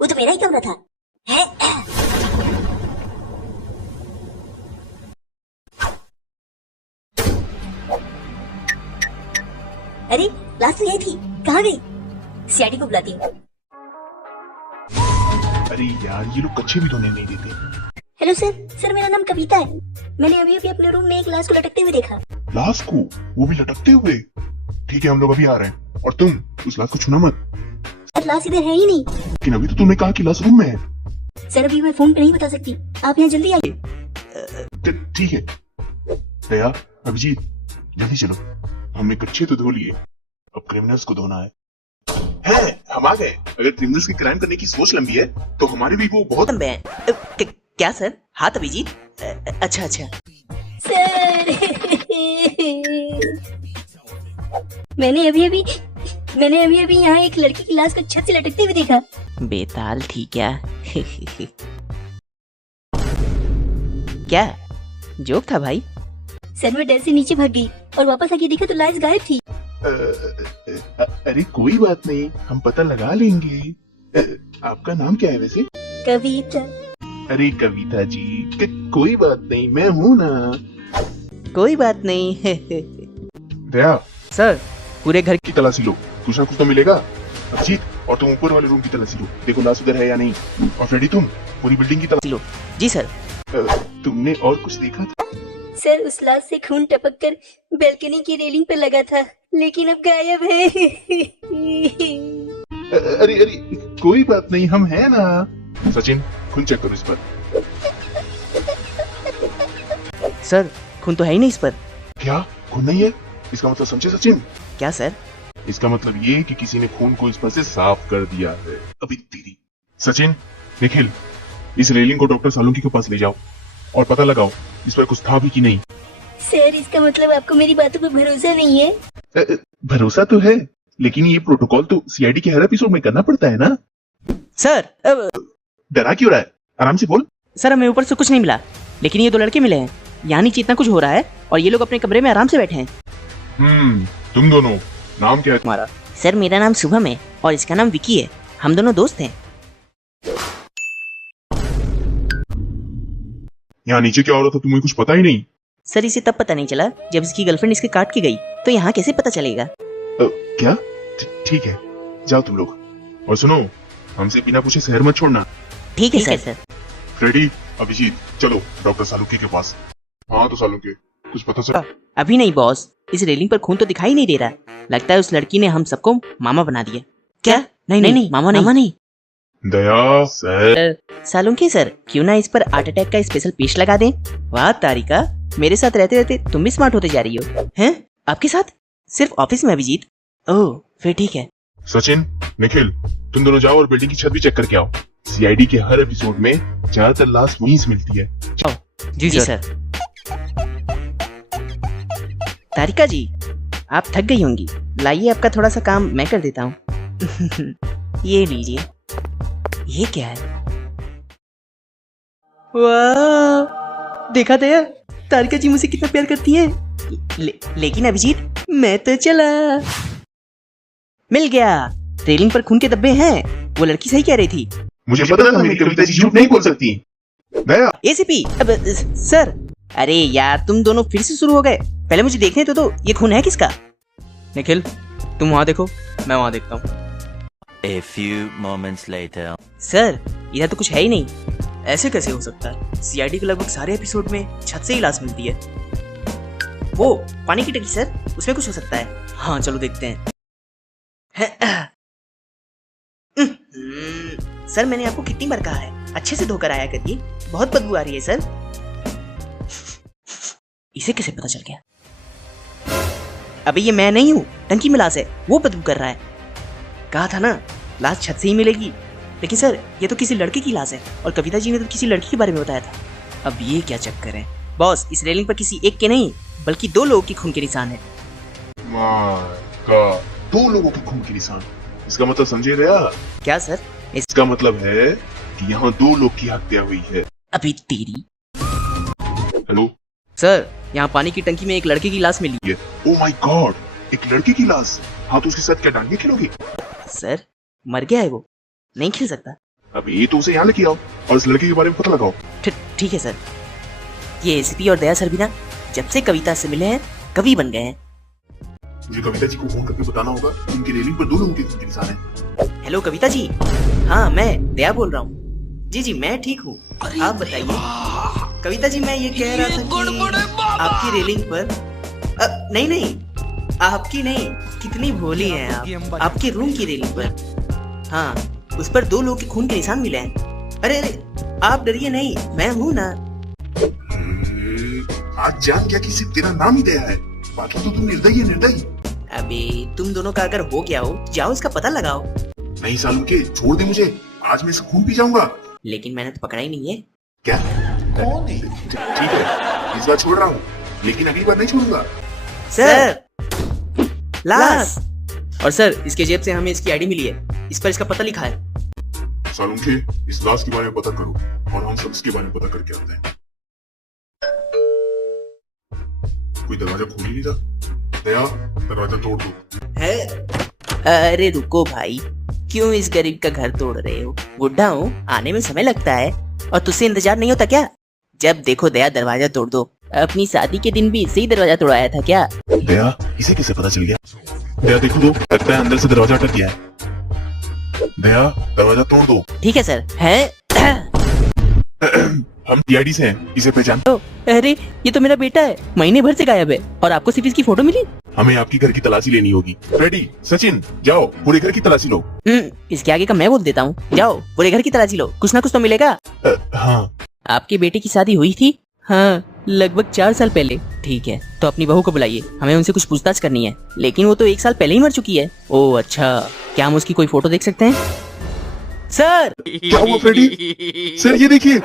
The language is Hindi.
वो तो मेरा ही कमरा था। है? अरे लास्ट तो यही थी, कहाँ गई? सीआईडी को बुलाती हूँ। अरे यार ये लोग कच्चे भी धोने नहीं देते। हेलो सर, मेरा नाम कविता है। मैंने अभी अपने रूम में एक लाश को लटकते हुए देखा। लाश को? वो भी लटकते हुए? ठीक है हम लोग अभी आ रहे हैं, और तुम उस लाश को छूना मत। सर लाश इधर है ही नहीं। लेकिन अभी तो तुमने कहा कि लाश रूम में है। सर अभी मैं फोन पे नहीं बता सकती, आप यहाँ जल्दी आइए। ठीक है दया, अभिजीत जल्दी चलो, हमने कच्चे तो धो लिए, अब क्रिमिनल्स को धोना है। हम आ गए। अगर क्रिमिनल्स की क्राइम करने की सोच लंबी है तो हमारे भी वो बहुत लंबे हैं। क्या सर? हाथ अभिजीत? अच्छा अच्छा। सर मैंने अभी अभी यहाँ एक लड़की की लाश को छत से लटकते हुए देखा। बेताल थी क्या? क्या जोक था भाई? सर मैं डर से नीचे भाग गई और वापस आके देखा तो लाश गायब थी। अरे कोई बात नहीं, हम पता लगा लेंगे। आपका नाम क्या है वैसे? कविता। अरे कविता जी, कोई बात नहीं, मैं हूँ ना। कोई बात नहीं। दया सर पूरे घर की तलाशी लो, कुछ ना कुछ तो मिलेगा। अभिजीत और तुम ऊपर वाले रूम की तलाशी लो, देखो लाश उधर है या नहीं। और फ्रेडी तुम पूरी बिल्डिंग की तलाशी लो। जी सर। तुमने और कुछ देखा था? सर उस लाश से खून टपक कर बैल्कनी की रेलिंग पर लगा था, लेकिन अब गायब है। अरे कोई बात नहीं, हम हैं ना। सचिन खून चेक करो इस पर। सर खून तो है ही नहीं इस पर। क्या खून नहीं है? इसका मतलब समझे सचिन? क्या सर? इसका मतलब ये कि किसी ने खून को इस पर से साफ कर दिया है। अभी तेरी। सचिन, निखिल, इस रेलिंग को डॉक्टर सालुंकी के पास ले जाओ और पता लगाओ इस पर कुछ था भी कि नहीं। सर इसका मतलब आपको मेरी बातों पर भरोसा नहीं है? भरोसा तो है, लेकिन ये प्रोटोकॉल तो सीआईडी के हर एपिसोड में करना पड़ता है ना। सर डरा क्यों रहा है? आराम से बोल। सर हमें ऊपर से कुछ नहीं मिला, लेकिन ये दो लड़के मिले हैं, यहाँ नीचे इतना कुछ हो रहा है और ये लोग अपने कमरे में आराम से बैठे हैं। तुम दोनों नाम क्या है तुम्हारा? सर मेरा नाम शुभम है और इसका नाम विकी है, हम दोनों दोस्त हैं। यहाँ नीचे क्या हो रहा था तुम्हें कुछ पता ही नहीं? सर इसे तब पता नहीं चला जब इसकी गर्लफ्रेंड इसके काट के गई, तो यहाँ कैसे पता चलेगा? क्या? ठीक है जाओ तुम लोग, और सुनो हमसे बिना पूछे शहर मत छोड़ना। ठीक है सर। फ्रेडी, अभिजीत चलो डॉक्टर सालुंकी के पास। हाँ तो सालुंकी कुछ पता चला? अभी नहीं बॉस, इस रेलिंग पर खून तो दिखाई नहीं दे रहा, लगता है उस लड़की ने हम सबको मामा बना दिया। क्या? नहीं मामा नहीं। दया सर। सालुंकी सर क्यों ना इस पर हार्ट अटैक का स्पेशल पेश लगा दें? वाह तारिका, मेरे साथ रहते रहते तुम भी स्मार्ट होते जा रही हो। हैं? आपके साथ? सिर्फ ऑफिस में अभिजीत? ओह फिर ठीक है। सचिन, निखिल तुम दोनों जाओ और बिल्डिंग की छत भी चेक करके आओ। सीआईडी के हर एपिसोड में ज्यादातर लाश वहीं से मिलती है। जी सर। तारिका जी आप थक गई होंगी, लाइए आपका थोड़ा सा काम मैं कर देता हूँ। ये लीजिए। ये क्या है? वाह देखा दया, तारिका जी मुझसे कितना प्यार करती है। लेकिन अभिजीत मैं तो चला। मिल गया, रेलिंग पर खून के धब्बे हैं, वो लड़की सही कह रही थी। मुझे पता था मेरी कविता जी झूठ नहीं बोल सकती। दया। एसीपी अब सर। अरे यार तुम दोनों फिर से शुरू हो गए, पहले मुझे देखने तो ये खून है किसका? निखिल तुम वहाँ देखो, मैं वहाँ देखता हूँ। A few moments later. Sir इधर तो कुछ है ही नहीं, ऐसे कैसे हो सकता है? सीआईडी के लगभग सारे एपिसोड में छत से ही लाश मिलती है। वो पानी की टंकी सर, उसमें कुछ हो सकता है। हाँ चलो देखते हैं। सर मैंने आपको कितनी बार कहा है अच्छे से धोकर आया करिए, बहुत बदबू आ रही है सर। इसे कैसे पता चल गया? अबे ये मैं नहीं हूँ, टंकी में लाश है, वो बदबू कर रहा है। कहा था ना लाश छत से ही मिलेगी, लेकिन सर ये तो किसी लड़के की लाश है और कविता जी ने तो किसी लड़की के बारे में बताया था। अब ये क्या चक्कर है? बॉस इस रेलिंग पर किसी एक के नहीं बल्कि दो लोगों की खून के निशान है। दो लोगों के खून के निशान? इसका मतलब समझे दया? क्या सर? इसका मतलब है कि यहाँ दो लोग की हत्या हुई है। अभी तेरी। हेलो सर यहाँ पानी की टंकी में एक लड़के की लाश मिली है। ओह माय गॉड, एक लड़के की लाश? हाँ तो उसके साथ क्या डांडिया खेलोगे? सर मर गया है वो, नहीं खेल सकता। अब ये तो उसे यहाँ लेके आओ और इस लड़के के बारे में पता लगाओ। ठीक है सर। ये एसीपी और दया सर भी ना जब से कविता से मिले हैं कवि बन गए हैं। मुझे कविता जी को फोन करके बताना होगा कि उनकी रेलिंग पर 2 लोगों के निशान हैं। हेलो कविता जी, हाँ मैं दया बोल रहा हूँ। जी मैं ठीक हूँ, आप बताइए। कविता जी मैं ये कह रहा था कि आपकी रेलिंग पर नहीं आपकी नहीं, कितनी भोली हैं आप। आपके रूम की रेलिंग पर, हाँ उस पर 2 लोगों के खून के निशान मिले हैं। अरे आप डरिए नहीं, मैं हूँ ना। आज जान गया कि सिर्फ तेरा नाम ही दया है, बाकी तो तुम निर्दयी है, निर्दयी। अबे तुम दोनों का अगर हो गया हो, जाओ इसका पता लगाओ। नहीं सालू के, छोड़ दे मुझे, आज मैं इसका खून पी जाऊंगा। लेकिन मैंने तो पकड़ा ही नहीं है। क्या? ठीक है, इस बार छोड़ रहा हूँ, लेकिन अगली बार नहीं छोड़ूंगा। सर लाश। और सर इसके जेब से हमें इसकी आईडी मिली है, इस पर इसका पता लिखा है। सालू के, इस लाश के बारे में पता करो और हम सब इसके बारे में पता करके आते हैं। कोई दरवाजा खोल ही नहीं रहा। दया, दरवाजा तोड़ दो। है? अरे रुको भाई, क्यों इस गरीब का घर तोड़ रहे हो? बुढ़ा हूँ, आने में समय लगता है और तुझसे इंतजार नहीं होता क्या? जब देखो दया दरवाजा तोड़ दो। अपनी शादी के दिन भी इसे ही दरवाजा तोड़ाया था क्या? दया, इसे कैसे पता चल गया? दया देखो दो, लगता है अंदर से दरवाजा अटक गया है। दया, दरवाजा तोड़ दो। ठीक है सर। है? हम टीआईडी से हैं, इसे पहचान। अरे ये तो मेरा बेटा है, महीने भर से गायब है और आपको सिर्फ इसकी फोटो मिली? हमें आपकी घर की तलाशी लेनी होगी। रेडी, सचिन जाओ पूरे घर की तलाशी लो। इसके आगे का मैं बोल देता हूँ, जाओ पूरे घर की तलाशी लो, कुछ ना कुछ तो मिलेगा। हाँ। आपके बेटे की शादी हुई थी? हाँ लगभग 4 साल पहले। ठीक है, तो अपनी बहू को बुलाइए, हमें उनसे कुछ पूछताछ करनी है। लेकिन वो तो 1 साल पहले ही मर चुकी है। ओह अच्छा, क्या हम उसकी कोई फोटो देख सकते हैं? सर क्या हुआ फ्रेडी? सर ये देखिए।